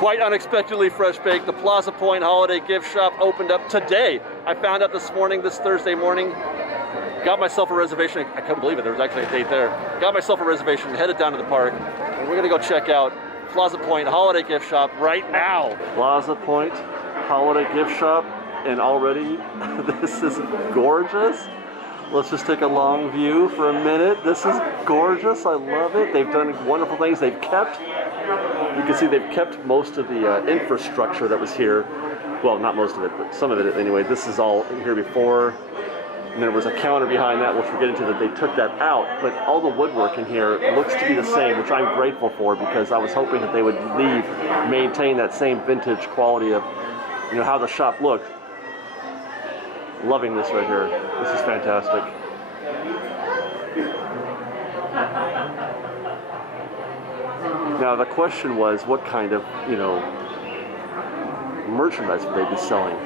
Quite unexpectedly fresh baked. The Plaza Point Holiday Gift Shop opened up today. I found out this morning, this Thursday morning. Got myself a reservation. I couldn't believe it. There was actually a date there. Got myself a reservation, headed down to the park, and we're gonna go check out Plaza Point Holiday Gift Shop right now. Plaza Point Holiday Gift Shop, and already this is gorgeous. Let's just take a long view for a minute. This is gorgeous. I love it. They've done wonderful things. They've kept, you can see they've kept most of the infrastructure that was here. Well, not most of it, but some of it anyway. This is all here before. And there was a counter behind that, which we'll get into, that they took that out. But all the woodwork in here looks to be the same, which I'm grateful for, because I was hoping that they would maintain that same vintage quality of, you know, how the shop looked. Loving this right here. This is fantastic. Now the question was, what kind of, you know, merchandise would they be selling?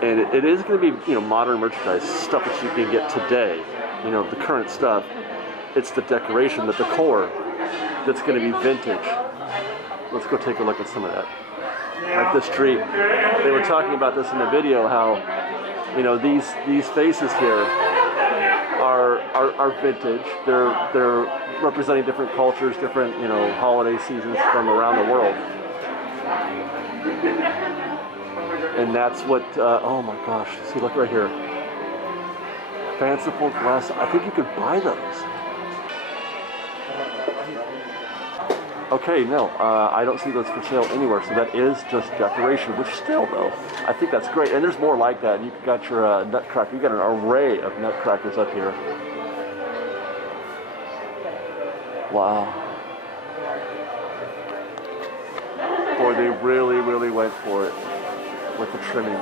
And it is going to be, you know, modern merchandise, stuff that you can get today, you know, the current stuff. It's the decoration, the decor that's going to be vintage. Let's go take a look at some of that. Like this tree. They were talking about this in the video, how, you know, these faces here are vintage. They're representing different cultures, different, you know, holiday seasons from around the world. And that's what, oh my gosh, see, look right here. Fanciful glass, I think you could buy those. Okay, no, I don't see those for sale anywhere, so that is just decoration, which still, though, I think that's great. And there's more like that. You've got your nutcracker, you've got an array of nutcrackers up here. Wow. Boy, they really, really went for it. With the trimmings,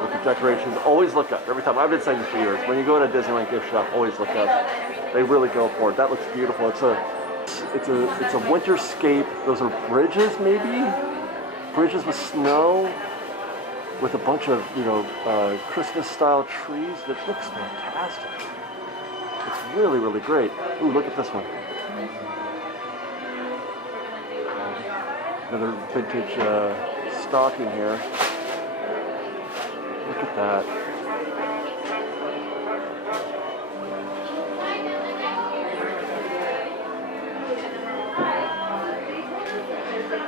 with the decorations. Always look up. Every time, I've been saying this for years, when you go to a Disneyland gift shop, always look up. They really go for it. That looks beautiful. It's a winterscape. Those are bridges, maybe? Bridges with snow, with a bunch of, you know, Christmas-style trees. That looks fantastic. It's really, really great. Ooh, look at this one. Another vintage stocking here. Look at that.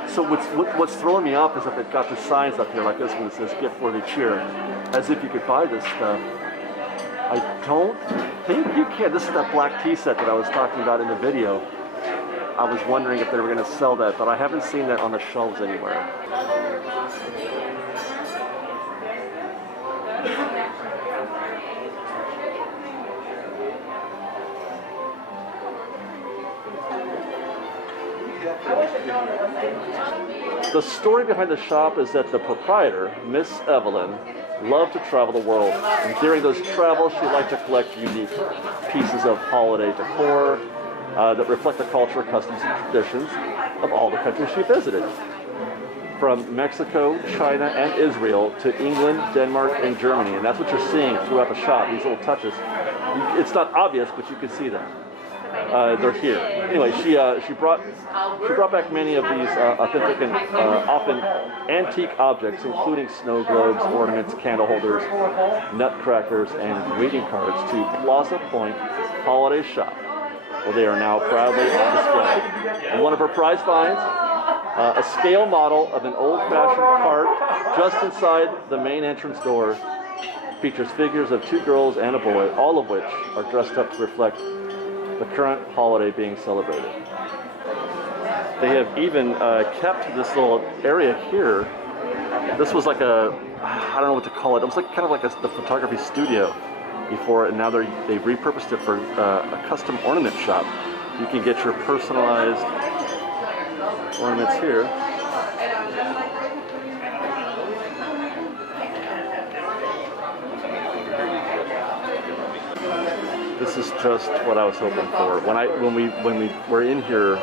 So what's throwing me off is that they've got the signs up here like this one that says "Gift Worthy Cheer," as if you could buy this stuff. I don't think you can. This is that black tea set that I was talking about in the video. I was wondering if they were going to sell that, but I haven't seen that on the shelves anywhere. The story behind the shop is that the proprietor, Miss Evelyn, loved to travel the world, and during those travels she liked to collect unique pieces of holiday decor that reflect the culture, customs, and traditions of all the countries she visited. From Mexico, China, and Israel to England, Denmark, and Germany, and that's what you're seeing throughout the shop, these little touches. It's not obvious, but you can see them. They're here. Anyway, she brought back many of these authentic and often antique objects, including snow globes, ornaments, candle holders, nutcrackers, and greeting cards to Plaza Point Holiday Shop, where they are now proudly on display. And one of her prize finds, a scale model of an old-fashioned cart just inside the main entrance door, features figures of two girls and a boy, all of which are dressed up to reflect the current holiday being celebrated. They have even kept this little area here. This was like a, I don't know what to call it. It was like kind of like the photography studio before, and now they've repurposed it for a custom ornament shop. You can get your personalized ornaments here. This is just what I was hoping for. When we were in here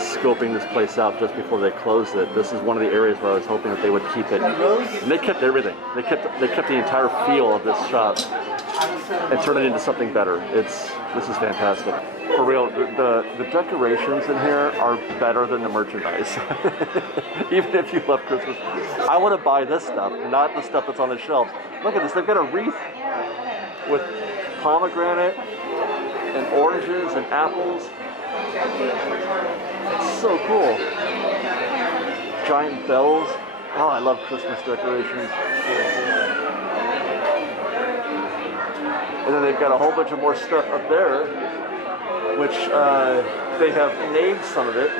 scoping this place out just before they closed it. This is one of the areas where I was hoping that they would keep it. And they kept everything. They kept the entire feel of this shop and turned it into something better. This is fantastic. For real, the decorations in here are better than the merchandise. Even if you love Christmas. I want to buy this stuff, not the stuff that's on the shelves. Look at this, they've got a wreath with pomegranate and oranges and apples. It's so cool. Giant bells. Oh, I love Christmas decorations. And then they've got a whole bunch of more stuff up there, which they have named some of it.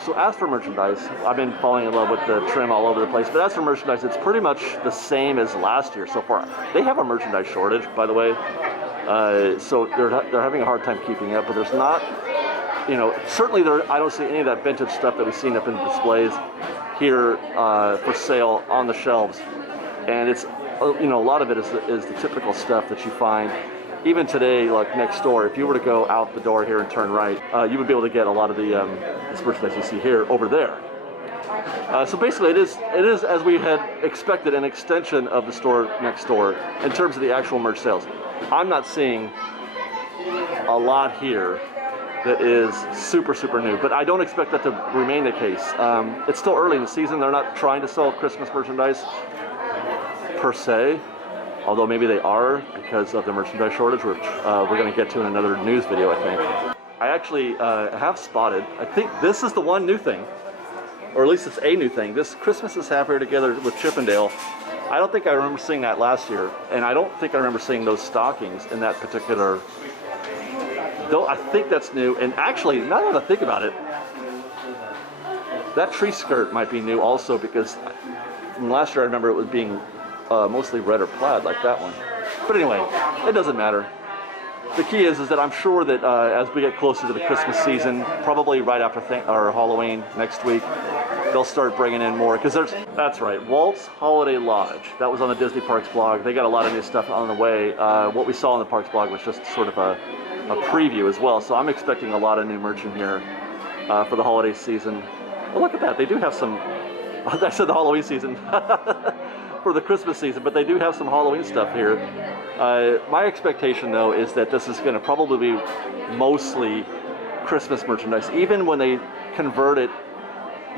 So as for merchandise, I've been falling in love with the trim all over the place, but as for merchandise, it's pretty much the same as last year so far. They have a merchandise shortage, by the way, so they're having a hard time keeping up, but there's not, you know, certainly I don't see any of that vintage stuff that we've seen up in the displays here for sale on the shelves. And it's, you know, a lot of it is the typical stuff that you find even today, like next door. If you were to go out the door here and turn right, you would be able to get a lot of this merchandise you see here over there. So basically, it is as we had expected, an extension of the store next door in terms of the actual merch sales. I'm not seeing a lot here that is super new, but I don't expect that to remain the case. It's still early in the season. They're not trying to sell Christmas merchandise per se, although maybe they are because of the merchandise shortage, which we're going to get to in another news video, I think. I actually have spotted, I think this is the one new thing, or at least it's a new thing. This Christmas is Happier Together with Chippendale. I don't think I remember seeing that last year, and I don't think I remember seeing those stockings in that particular, though I think that's new. And actually, now that I think about it, that tree skirt might be new also, because from last year I remember it was being mostly red or plaid like that one. But anyway, it doesn't matter. The key is that I'm sure that as we get closer to the Christmas season, probably right after Halloween next week, they'll start bringing in more, because that's right, Walt's Holiday Lodge. That was on the Disney Parks blog. They got a lot of new stuff on the way. What we saw on the Parks blog was just sort of a preview as well. So I'm expecting a lot of new merch in here for the holiday season. Well, look at that. They do have some, I said the Halloween season. For the Christmas season, but they do have some Halloween stuff here. My expectation, though, is that this is going to probably be mostly Christmas merchandise. Even when they convert it,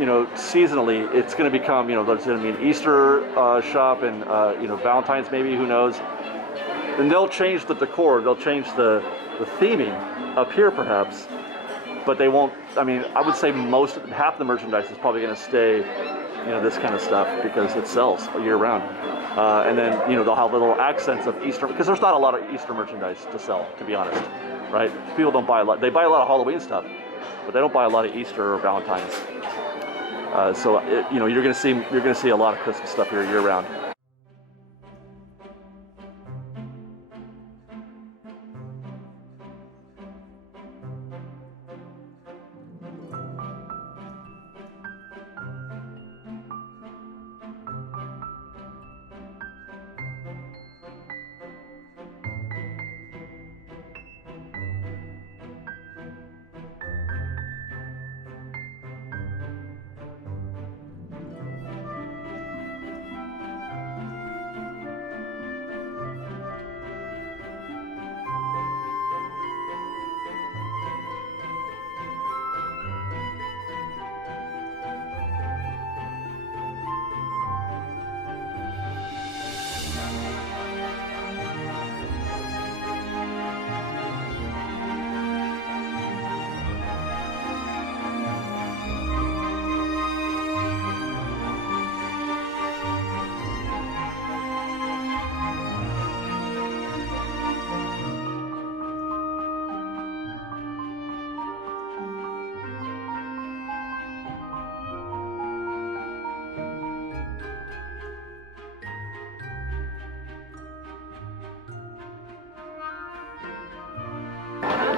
you know, seasonally, it's going to become, you know, there's going to be an Easter shop and, you know, Valentine's maybe, who knows. And they'll change the decor, they'll change the theming up here perhaps, but they won't, I mean, I would say half the merchandise is probably going to stay, you know, this kind of stuff, because it sells year round. And then, you know, they'll have little accents of Easter, because there's not a lot of Easter merchandise to sell, to be honest, right? People don't buy a lot. They buy a lot of Halloween stuff, but they don't buy a lot of Easter or Valentine's. You know, you're going to see a lot of Christmas stuff here year round.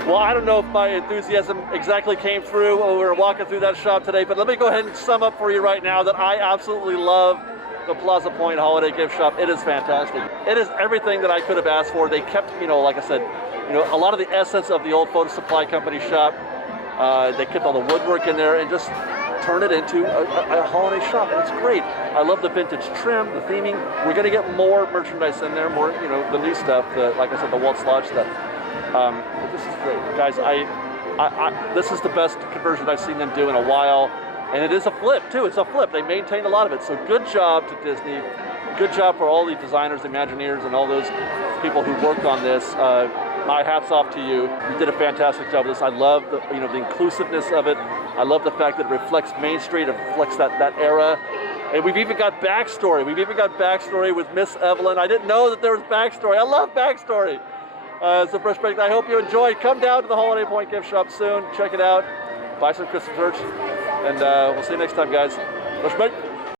Well, I don't know if my enthusiasm exactly came through when we were walking through that shop today, but let me go ahead and sum up for you right now that I absolutely love the Plaza Point Holiday Gift Shop. It is fantastic. It is everything that I could have asked for. They kept, you know, like I said, you know, a lot of the essence of the old photo supply company shop. They kept all the woodwork in there and just turn it into a holiday shop, and it's great. I love the vintage trim, the theming. We're going to get more merchandise in there, more, you know, the new stuff, like I said, the Waltz Lodge stuff. But this is great. Guys, this is the best conversion I've seen them do in a while, and it is a flip, too. It's a flip. They maintained a lot of it, so good job to Disney. Good job for all the designers, Imagineers, and all those people who worked on this. My hat's off to you. You did a fantastic job with this. I love the, you know, the inclusiveness of it. I love the fact that it reflects Main Street, it reflects that era. And we've even got backstory. We've even got backstory with Miss Evelyn. I didn't know that there was backstory. I love backstory. So Fresh Break, I hope you enjoyed. Come down to the Holiday Point gift shop soon. Check it out. Buy some Christmas merch. And we'll see you next time, guys. Fresh Break.